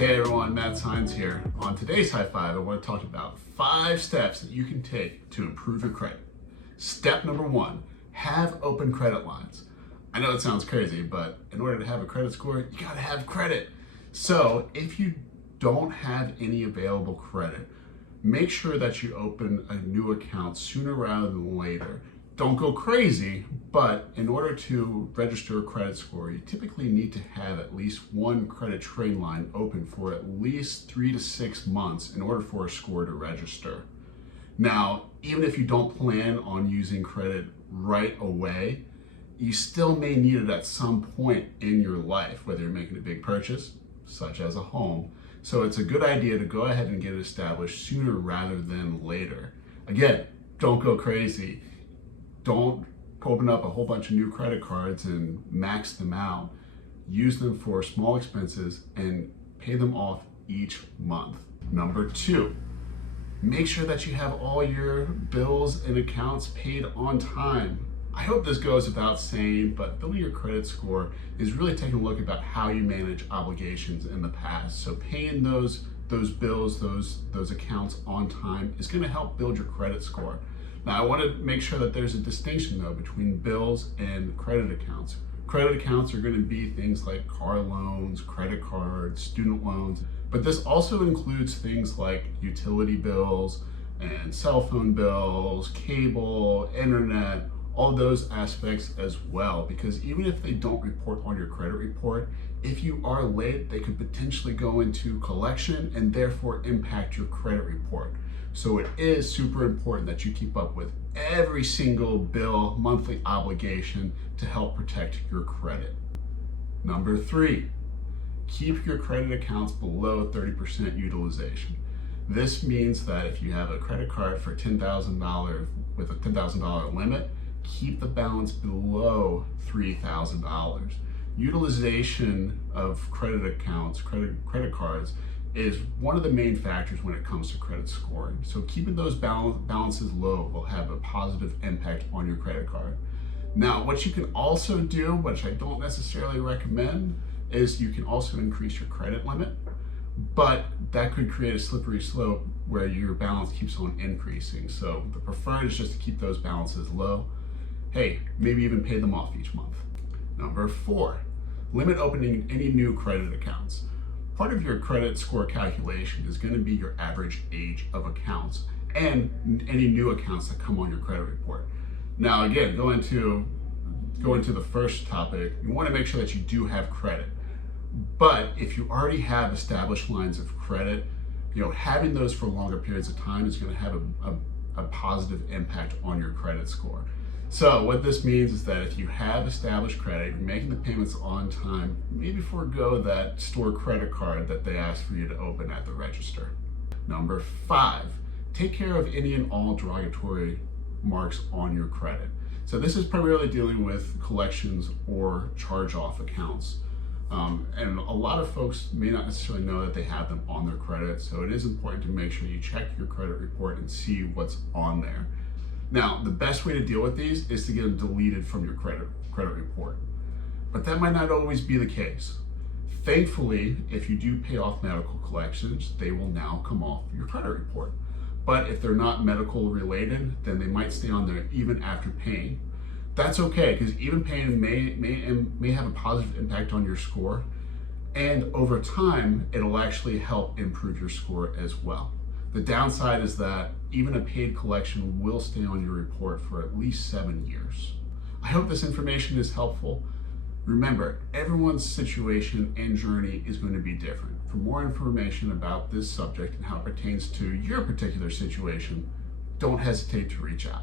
Hey everyone, Matt Sines here. On today's High Five, I want to talk about 5 steps that you can take to improve your credit. Step number 1, have open credit lines. I know it sounds crazy, but in order to have a credit score, you gotta have credit. So if you don't have any available credit, make sure that you open a new account sooner rather than later. Don't go crazy, but in order to register a credit score, you typically need to have at least one credit trade line open for at least 3 to 6 months in order for a score to register. Now, even if you don't plan on using credit right away, you still may need it at some point in your life, whether you're making a big purchase, such as a home. So it's a good idea to go ahead and get it established sooner rather than later. Again, don't go crazy. Don't open up a whole bunch of new credit cards and max them out. Use them for small expenses and pay them off each month. Number 2, make sure that you have all your bills and accounts paid on time. I hope this goes without saying, but building your credit score is really taking a look about how you manage obligations in the past. So paying those bills, those accounts on time is going to help build your credit score. Now, I want to make sure that there's a distinction though between bills and credit accounts. Credit accounts are going to be things like car loans, credit cards, student loans, but this also includes things like utility bills and cell phone bills, cable, internet, all those aspects as well, because even if they don't report on your credit report, if you are late, they could potentially go into collection and therefore impact your credit report. So it is super important that you keep up with every single bill, monthly obligation to help protect your credit. Number 3, keep your credit accounts below 30% utilization. This means that if you have a credit card for $10,000 with a $10,000 limit, keep the balance below $3,000. Utilization of credit accounts, credit cards, is one of the main factors when it comes to credit scoring. So keeping those balances low will have a positive impact on your credit card. Now, what you can also do, which I don't necessarily recommend, is you can also increase your credit limit, but that could create a slippery slope where your balance keeps on increasing. So the preferred is just to keep those balances low. Hey, maybe even pay them off each month. Number 4, limit opening any new credit accounts. Part of your credit score calculation is going to be your average age of accounts and any new accounts that come on your credit report. Now, again, go into the first topic, you want to make sure that you do have credit. But if you already have established lines of credit, having those for longer periods of time is going to have a positive impact on your credit score. So what this means is that if you have established credit, you're making the payments on time, maybe forego that store credit card that they ask for you to open at the register. Number 5, take care of any and all derogatory marks on your credit. So this is primarily dealing with collections or charge-off accounts. And a lot of folks may not necessarily know that they have them on their credit, so it is important to make sure you check your credit report and see what's on there. Now, the best way to deal with these is to get them deleted from your credit report. But that might not always be the case. Thankfully, if you do pay off medical collections, they will now come off your credit report. But if they're not medical related, then they might stay on there even after paying. That's okay, because even paying may have a positive impact on your score. And over time, it'll actually help improve your score as well. The downside is that even a paid collection will stay on your report for at least 7 years. I hope this information is helpful. Remember, everyone's situation and journey is going to be different. For more information about this subject and how it pertains to your particular situation, don't hesitate to reach out.